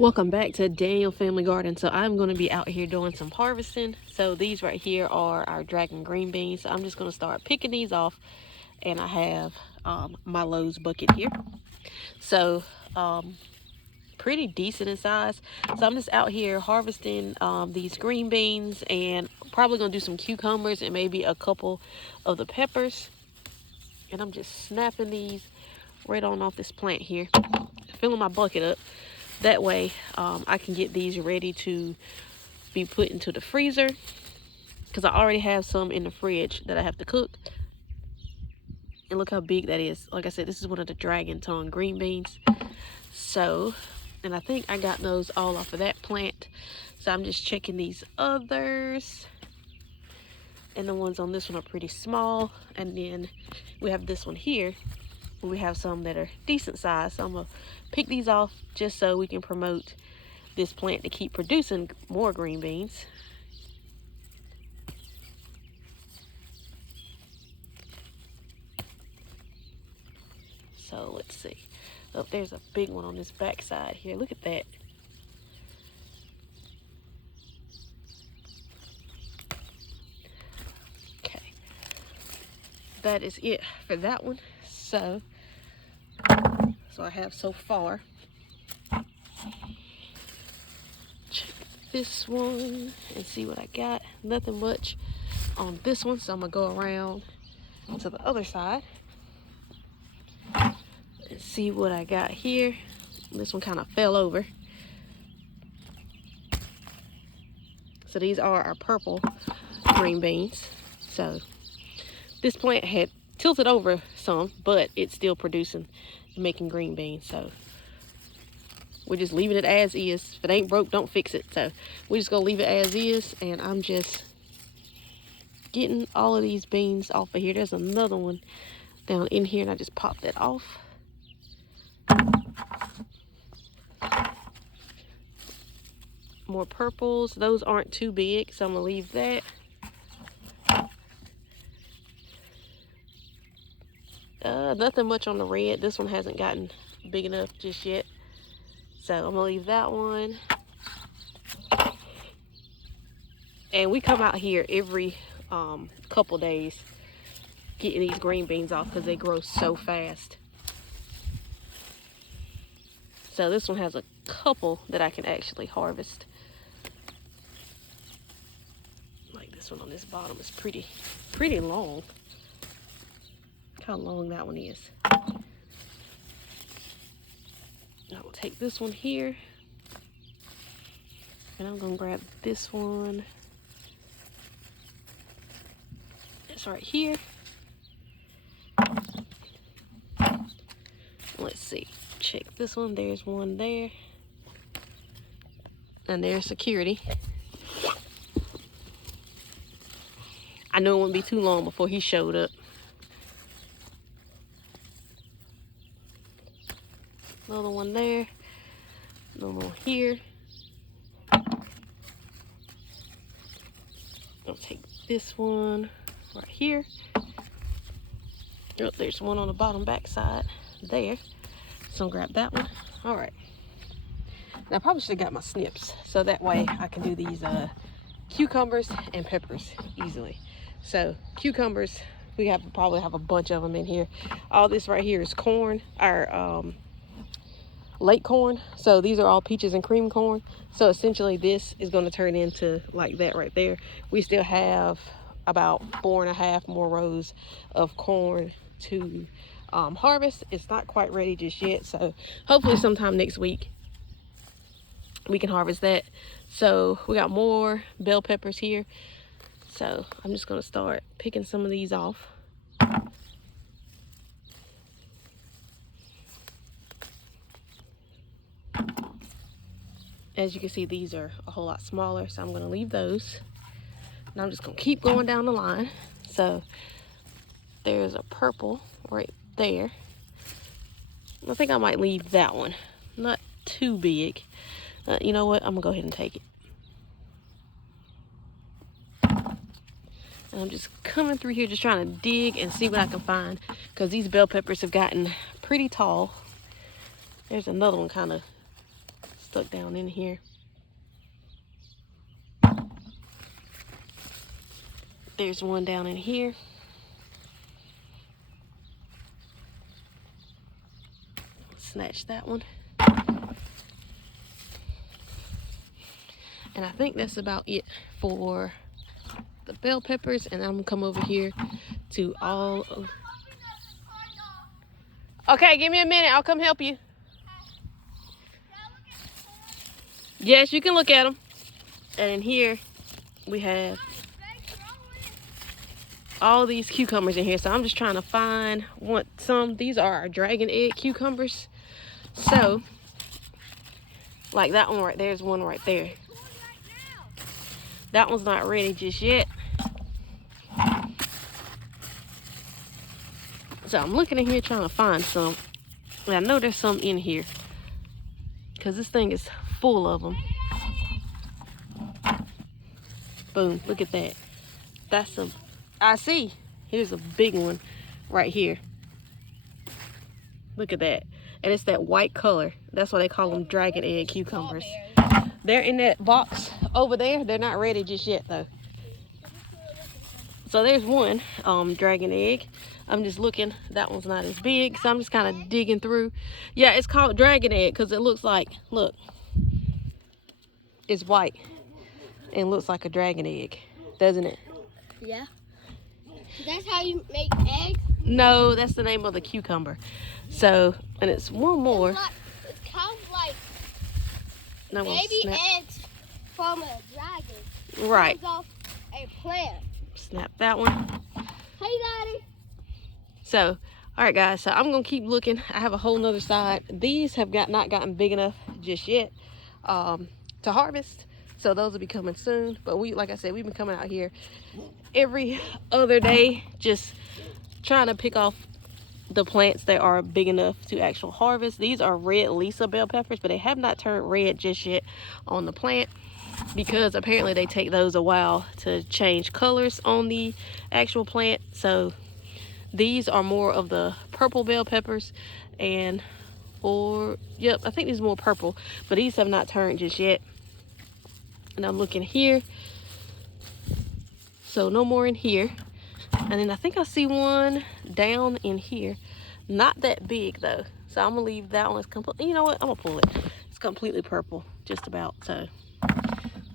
Welcome back to Daniel Family Garden. So I'm going to be out here doing some harvesting. So these right here are our dragon green beans. So I'm just going to start picking these off, and I have my Lowe's bucket here. So pretty decent in size. So I'm just out here harvesting these green beans, and probably going to do some cucumbers and maybe a couple of the peppers. And I'm just snapping these right on off this plant here, filling my bucket up. That way I can get these ready to be put into the freezer, because I already have some in the fridge that I have to cook. And look how big that is. Like I said, this is one of the dragon tongue green beans. So, and I think I got those all off of that plant. So I'm just checking these others. And the ones on this one are pretty small. And then we have this one here. We have some that are decent size. So I'm going to pick these off just so we can promote this plant to keep producing more green beans. So let's see. Oh, there's a big one on this back side here. Look at that. Okay. That is it for that one. So I have so far. Check this one and see what I got. Nothing much on this one, so I'm gonna go around to the other side and see what I got here. This one kind of fell over. So these are our purple green beans. So this plant had tilted over some, but it's still producing and making green beans. So we're just leaving it as is. If it ain't broke, don't fix it. So we're just gonna leave it as is, and I'm just getting all of these beans off of here. There's another one down in here, and I just popped that off. More purples. Those aren't too big, so I'm gonna leave that. Nothing much on the red. This one hasn't gotten big enough just yet, so I'm gonna leave that one. And we come out here every couple days getting these green beans off because they grow so fast. So this one has a couple that I can actually harvest. Like this one on this bottom is pretty long. Look how long that one is. I'll take this one here, and I'm gonna grab this one. It's right here. Let's see. Check this one. There's one there. And there's security. I knew it wouldn't be too long before he showed up. Another one there. Another one here. I'll take this one right here. Oh, there's one on the bottom back side there. So I'll grab that one. All right. Now I probably should have got my snips, so that way I can do these cucumbers and peppers easily. So cucumbers, we probably have a bunch of them in here. All this right here is corn, our late corn. So these are all peaches and cream corn. So essentially this is going to turn into like that right there. We still have about 4.5 more rows of corn to harvest. It's not quite ready just yet, so hopefully sometime next week we can harvest that. So we got more bell peppers here, so I'm just going to start picking some of these off. As you can see, these are a whole lot smaller, so I'm going to leave those. And I'm just going to keep going down the line. So there's a purple right there. I think I might leave that one. Not too big. You know what? I'm going to go ahead and take it. And I'm just coming through here, just trying to dig and see what I can find, because these bell peppers have gotten pretty tall. There's another one kind of stuck down in here. There's one down in here. Snatch that one. And I think that's about it for the bell peppers. And I'm gonna come over here to all of... Okay, give me a minute. I'll come help you. Yes, you can look at them. And in here, we have all these cucumbers in here. So I'm just trying to find some. These are our dragon egg cucumbers. So, like that one right there's one right there. That one's not ready just yet. So I'm looking in here trying to find some. And I know there's some in here, because this thing is full of them. Boom, look at that. That's some, I see. Here's a big one right here. Look at that. And it's that white color. That's why they call them dragon egg cucumbers. They're in that box over there. They're not ready just yet though. So there's one dragon egg. I'm just looking. That one's not as big, so I'm just kind of digging through. Yeah, it's called dragon egg because it looks like, look, it's white and looks like a dragon egg, doesn't it? Yeah. That's how you make eggs? No, that's the name of the cucumber. So, and it's one more. It's kind of like No, baby eggs from a dragon. Right. It comes off a plant. Snap that one. Hey, Daddy. So, all right, guys. So I'm gonna keep looking. I have a whole nother side. These have not gotten big enough just yet to harvest. So those will be coming soon. But like I said, we've been coming out here every other day, just trying to pick off the plants that are big enough to actual harvest. These are red Lisa bell peppers, but they have not turned red just yet on the plant, because apparently they take those a while to change colors on the actual plant. So these are more of the purple bell peppers, and yep, I think these are more purple, but these have not turned just yet. And I'm looking here, so no more in here. And then I think I see one down in here, not that big though, so I'm gonna leave that one as complete. You know what, I'm gonna pull it. It's completely purple just about. So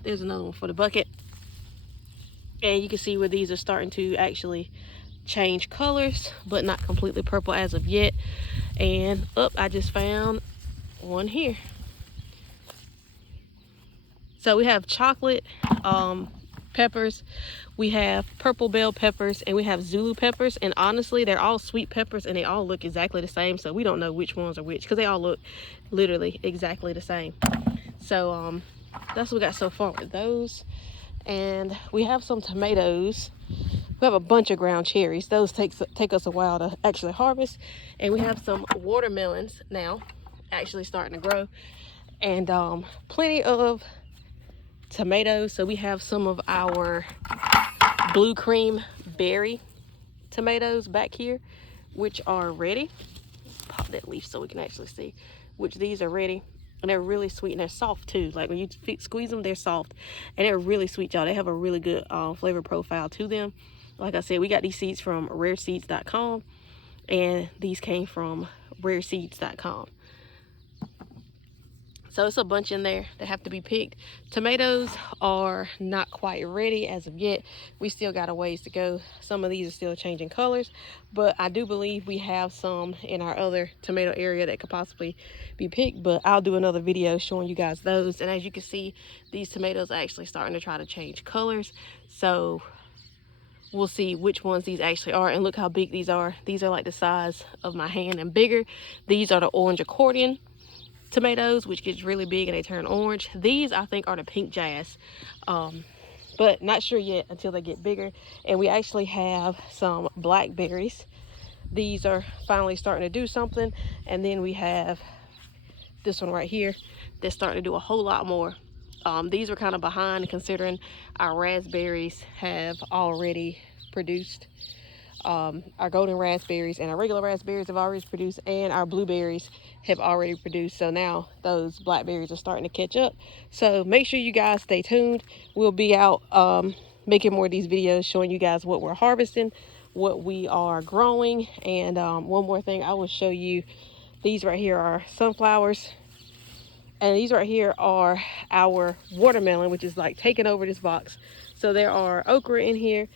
there's another one for the bucket, and you can see where these are starting to actually change colors, but not completely purple as of yet. And I just found one here. So we have chocolate peppers, we have purple bell peppers, and we have Zulu peppers. And honestly, they're all sweet peppers and they all look exactly the same, so we don't know which ones are which, because they all look literally exactly the same. So that's what we got so far with those. And we have some tomatoes. We have a bunch of ground cherries. Those take us a while to actually harvest. And we have some watermelons now actually starting to grow, and plenty of tomatoes. So we have some of our blue cream berry tomatoes back here, which are ready. Pop that leaf so we can actually see, which these are ready. And they're really sweet, and they're soft too. Like when you squeeze them, they're soft, and they're really sweet, y'all. They have a really good flavor profile to them. Like I said, we got these seeds from rareseeds.com, and these came from rareseeds.com. So it's a bunch in there that have to be picked. Tomatoes are not quite ready as of yet. We still got a ways to go. Some of these are still changing colors, but I do believe we have some in our other tomato area that could possibly be picked, but I'll do another video showing you guys those. And as you can see, these tomatoes are actually starting to try to change colors. So we'll see which ones these actually are. And look how big these are. These are like the size of my hand and bigger. These are the orange accordion tomatoes, which gets really big and they turn orange. These I think are the pink jazz, but not sure yet until they get bigger. And we actually have some blackberries. These are finally starting to do something. And then we have this one right here that's starting to do a whole lot more. These are kind of behind considering our raspberries have already produced. our golden raspberries and our regular raspberries have already produced, and our blueberries have already produced. So now those blackberries are starting to catch up. So make sure you guys stay tuned. We'll be out making more of these videos showing you guys what we're harvesting, what we are growing. And one more thing, I will show you, these right here are sunflowers, and these right here are our watermelon, which is like taking over this box. So there are okra in here,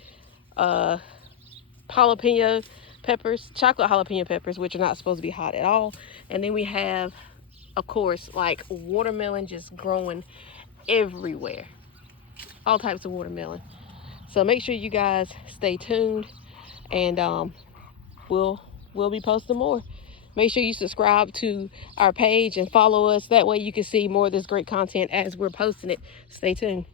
jalapeno peppers, chocolate jalapeno peppers, which are not supposed to be hot at all. And then we have, of course, like watermelon just growing everywhere, all types of watermelon. So make sure you guys stay tuned, and we'll be posting more. Make sure you subscribe to our page and follow us. That way you can see more of this great content as we're posting it. Stay tuned.